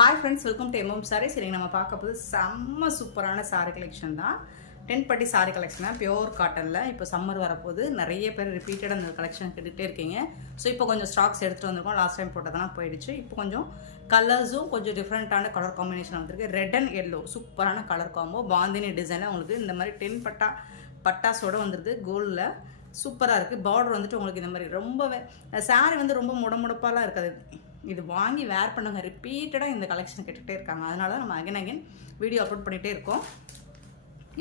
Hi friends, welcome to MM Sarees. Today we will see super saree collection. 10 பட்டி saree collection pure cotton la. இப்போ summer வரப்போகுது. நிறைய பேர் repeated அந்த collection கேட்டுட்டே இருக்கீங்க. So இப்போ கொஞ்சம் stocks எடுத்துட்டு வந்திருக்கோம். Last time போட்டதெல்லாம் போயிடுச்சு. இப்போ கொஞ்சம் கலர்ஸும் கொஞ்சம் டிஃபரண்டான கலர் காம்பினேஷன் வந்திருக்கு. ரெட் அண்ட் எல்லோ சூப்பரான கலர் காம்போ. பாந்தினி டிசைன்ல உங்களுக்கு இந்த மாதிரி 10 பட்டாஸோட வந்துருது. கோல்ட்ல சூப்பரா இருக்கு. பார்டர் வந்துட்டு உங்களுக்கு இந்த மாதிரி ரொம்பவே saree வந்து ரொம்ப முடமுடப்பாலாம் இருக்காது. இது வாங்கி வேர் பண்ணுங்க. ரிப்பீட்டடாக இந்த கலெக்ஷன் கேட்டுகிட்டே இருக்காங்க. அதனால தான் நம்ம அகைன் வீடியோ அப்லோட் பண்ணிகிட்டே இருக்கோம்.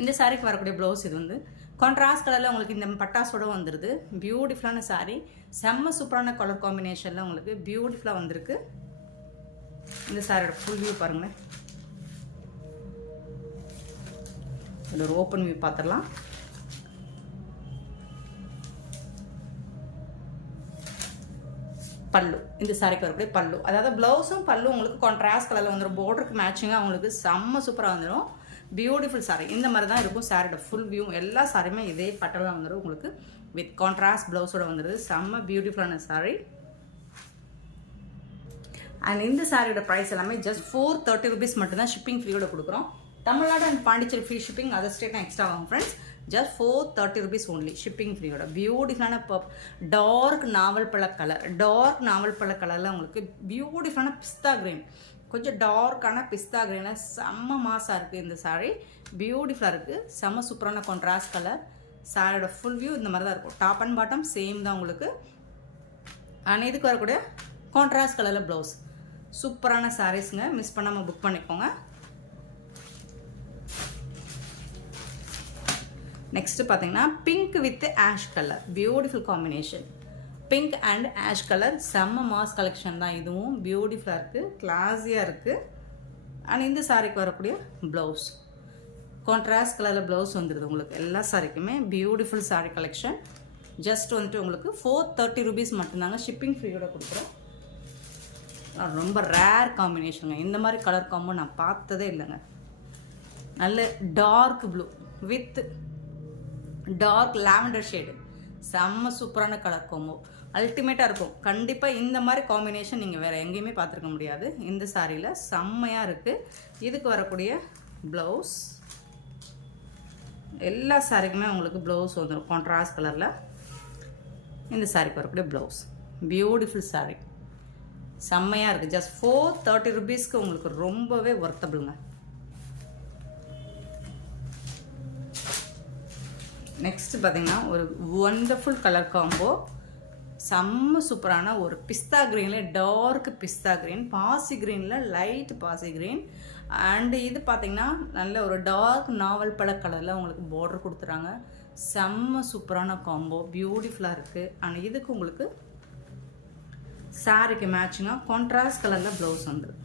இந்த சாரீக்கு வரக்கூடிய ப்ளவுஸ் இது வந்து கான்ட்ராஸ்ட் கலரில் உங்களுக்கு இந்த பட்டாஸோட வந்துடுது. பியூட்டிஃபுல்லான சாரீ, செம்ம சூப்பரான கலர் காம்பினேஷனில் உங்களுக்கு பியூட்டிஃபுல்லாக வந்திருக்கு. இந்த சாரியோட ஃபுல் வியூ பாருங்களேன். இது ஒரு ஓப்பன் வியூ பார்த்துடலாம். பல்லு, இந்த சாரிக்கு வரக்கூடிய பல்லு, அதாவது ப்ளவுஸும் பல்லு உங்களுக்கு கான்ட்ராஸ்ட் கலரில் வந்துடும். பார்டருக்கு மேட்சிங்காக உங்களுக்கு செம்ம சூப்பராக வந்துடும். Beautiful sorry. இந்த மாதிரி தான் இருக்கும் சாரியோட ஃபுல் வியூ. எல்லா சாரியுமே இதே பட்டெல்லாம் வந்துடும் உங்களுக்கு. வித் கான்ட்ராஸ்ட் ப்ளவுஸோட வந்துடுது. செம்ம பியூட்டிஃபுல்லான சாரி. அண்ட் இந்த சாரியோட ப்ரைஸ் எல்லாமே ஜஸ்ட் 430 rupees மட்டும்தான். ஷிப்பிங் ஃப்ரீயோட கொடுக்குறோம். Tamil Nadu and Pondicherry free shipping, other ஸ்டேட்னா எக்ஸ்ட்ரா ஆகும் friends. Just 430 rupees only. Shipping ஃப்ரீயோட பியூட்டிஃபுல்லான டார்க் நாவல் பழ கலர். டார்க் நாவல் பழ கலரில் உங்களுக்கு பியூட்டிஃபுல்லான பிஸ்தா கிரீன், கொஞ்சம் டார்க்கான பிஸ்தா கிரீனில் செம்ம மாசாக இருக்குது இந்த சாரீ. பியூட்டிஃபுல்லாக இருக்குது. செம்ம சூப்பரான கான்ட்ராஸ்ட் கலர். சாரியோட ஃபுல் வியூ இந்த மாதிரி தான் இருக்கும். டாப் அண்ட் பாட்டம் சேம் தான் உங்களுக்கு. ஆனால் இதுக்கு வரக்கூடிய கான்ட்ராஸ்ட் கலரில் ப்ளவுஸ். சூப்பரான சாரீஸுங்க. மிஸ் பண்ணாமல் புக் பண்ணிக்கோங்க. நெக்ஸ்ட் பார்த்தீங்கன்னா pink with ash colour. Beautiful combination. Pink and ash colour செம்ம மாஸ் கலெக்ஷன் தான். இதுவும் பியூட்டிஃபுல்லாக இருக்குது, கிளாஸியாக இருக்குது. அண்ட் இந்த சாரிக்கு வரக்கூடிய ப்ளவுஸ் கான்ட்ராஸ்ட் கலரில் ப்ளவுஸ் வந்துடுது உங்களுக்கு. எல்லா சாரிக்குமே பியூட்டிஃபுல் சாரி கலெக்ஷன். ஜஸ்ட் வந்துட்டு உங்களுக்கு 430 rupees மட்டும்தாங்க. ஷிப்பிங் ஃப்ரீயோட கொடுக்குறோம். ரொம்ப ரேர் காம்பினேஷனுங்க. இந்த மாதிரி கலர் காம்போ நான் பார்த்ததே இல்லைங்க. நல்ல dark blue with dark lavender shade. செம்ம சூப்பரான கலர் காம்போ. அல்டிமேட்டாக இருக்கும். கண்டிப்பாக இந்த மாதிரி காம்பினேஷன் நீங்கள் வேறு எங்கேயுமே பார்த்துருக்க முடியாது. இந்த சாரியில் செம்மையாக இருக்குது. இதுக்கு வரக்கூடிய ப்ளவுஸ், எல்லா சாரிக்குமே உங்களுக்கு ப்ளவுஸ் வந்துடும் கான்ட்ராஸ்ட் கலரில். இந்த சாரிக்கு வரக்கூடிய ப்ளவுஸ் பியூட்டிஃபுல் சாரி. செம்மையாக இருக்குது. ஜஸ்ட் 430 rupeesக்கு உங்களுக்கு ரொம்பவே ஒர்த்தபிளுங்க. நெக்ஸ்ட் பார்த்தீங்கன்னா ஒரு ஒண்டர்ஃபுல் கலர் காம்போ. செம்ம சூப்பரான ஒரு பிஸ்தா க்ரீனில் டார்க் பிஸ்தா க்ரீன், பாசி க்ரீனில் லைட் பாசி க்ரீன். அண்டு இது பார்த்தீங்கன்னா நல்ல ஒரு டார்க் நாவல் பழ கலரில் உங்களுக்கு பார்டர் கொடுத்துறாங்க. செம்ம சூப்பரான காம்போ. பியூட்டிஃபுல்லாக இருக்குது. ஆனால் இதுக்கு உங்களுக்கு சாரிக்கு மேட்சிங்காக கான்ட்ராஸ்ட் கலரில் ப்ளவுஸ் வந்துடும்.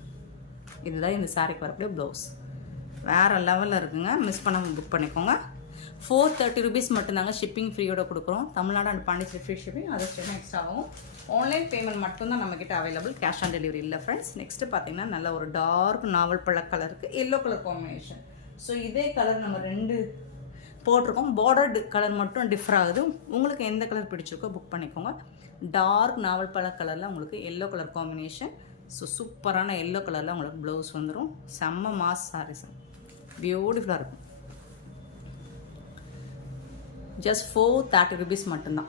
இதுதான் இந்த சாரிக்கு வரக்கூடிய ப்ளவுஸ். வேறு லெவலில் இருக்குங்க. மிஸ் பண்ணாமல் புக் பண்ணிக்கோங்க. 430 rupees மட்டும்தாங்க. ஷிப்பிங் ஃப்ரீயோட கொடுக்குறோம். Tamil Nadu and Pondicherry free shipping, அது ஸ்டேட் எக்ஸ்ட்ரா ஆகும். ஆன்லைன் பேமெண்ட் மட்டும்தான் நம்மக்கிட்ட அவைலபிள். கேஷ் ஆன் டெலிவரி இல்லை ஃப்ரெண்ட்ஸ். நெக்ஸ்ட்டு பார்த்தீங்கன்னா நல்ல ஒரு டார்க் நாவல் பழ கலருக்கு எல்லோ கலர் காம்பினேஷன். ஸோ இதே கலர் நம்ம 2 போட்டிருக்கோம். பார்டர்டு கலர் மட்டும் டிஃபர் ஆகுது. உங்களுக்கு எந்த கலர் பிடிச்சிருக்கோ புக் பண்ணிக்கோங்க. டார்க் நாவல் பழ கலரில் உங்களுக்கு எல்லோ கலர் காம்பினேஷன். ஸோ சூப்பரான எல்லோ கலரில் உங்களுக்கு ப்ளவுஸ் வந்துடும். செம்ம மாஸ் சாரீஸ், பியூட்டிஃபுல்லாக இருக்கும். ஜஸ்ட் 430 rupees மட்டும்தான்.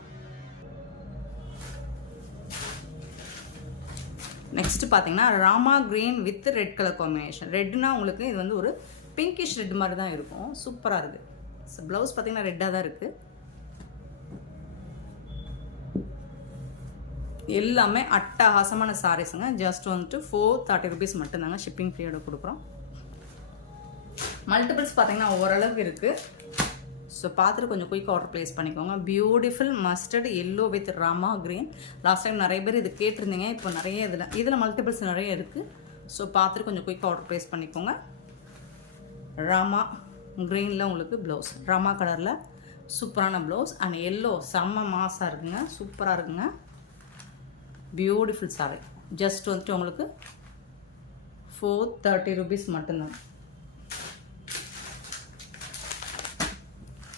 நெக்ஸ்ட் பார்த்தீங்கன்னா Rama green with red colour combination. ரெட்னா உங்களுக்கு இது வந்து ஒரு பிங்கிஷ் ரெட் மாதிரி தான் இருக்கும். சூப்பராக இருக்குது. ஸோ ப்ளவுஸ் பார்த்தீங்கன்னா ரெட்டாக தான் இருக்குது. எல்லாமே அட்டகாசமான சாரீஸுங்க. ஜஸ்ட் வந்துட்டு 430 rupees மட்டும்தாங்க. ஷிப்பிங் ஃப்ரீயோட கொடுக்குறோம். மல்டிபிள்ஸ் பார்த்தீங்கன்னா ஓரளவுக்கு இருக்குது. ஸோ பார்த்துட்டு கொஞ்சம் குயிக் ஆர்டர் ப்ளேஸ் பண்ணிக்கோங்க. Beautiful mustard yellow with Rama green. Last time நிறைய பேர் இது கேட்டிருந்தீங்க. இப்போ நிறைய இதில் மல்டிபிள்ஸ் நிறைய இருக்குது. ஸோ பார்த்துட்டு கொஞ்சம் குயிக் ஆர்டர் ப்ளேஸ் பண்ணிக்கோங்க. ராமா க்ரீனில் உங்களுக்கு ப்ளவுஸ், ராமா கலரில் சூப்பரான ப்ளவுஸ். அண்ட் எல்லோ செம்ம மாஸாக இருக்குங்க. சூப்பராக இருக்குங்க. Beautiful sorry. ஜஸ்ட் வந்துட்டு உங்களுக்கு 430 rupees மட்டும்தான்.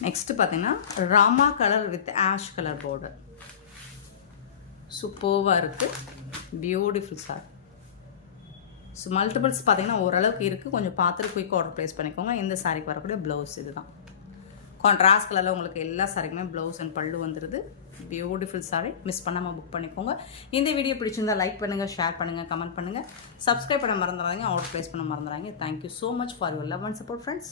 நெக்ஸ்ட் பார்த்தீங்கன்னா Rama colour with ash colour border. சூப்பராக இருக்குது. Beautiful sorry. ஸோ மல்டிபிள்ஸ் பார்த்தீங்கன்னா ஓரளவுக்கு இருக்குது, கொஞ்சம் பார்த்துட்டு குயிக் ஆர்டர் ப்ளேஸ் பண்ணிக்கோங்க. இந்த சாரிக்கு வரக்கூடிய ப்ளவுஸ் இது தான். கான்ட்ராஸ்ட் கலரில் உங்களுக்கு எல்லா சாரிக்குமே ப்ளவுஸ் அண்ட் பல்லு வந்துடுது. பியூட்டிஃபுல் சாரி, மிஸ் பண்ணாமல் புக் பண்ணிக்கோங்க. இந்த வீடியோ பிடிச்சிருந்தால் லைக் பண்ணுங்கள், ஷேர் பண்ணுங்கள், கமெண்ட் பண்ணுங்கள், சப்ஸ்கிரைப் பண்ண மறந்துடாதீங்க, ஆர்டர் ப்ளேஸ் பண்ண மறந்துடாதீங்க. Thank you so much for your love and support friends.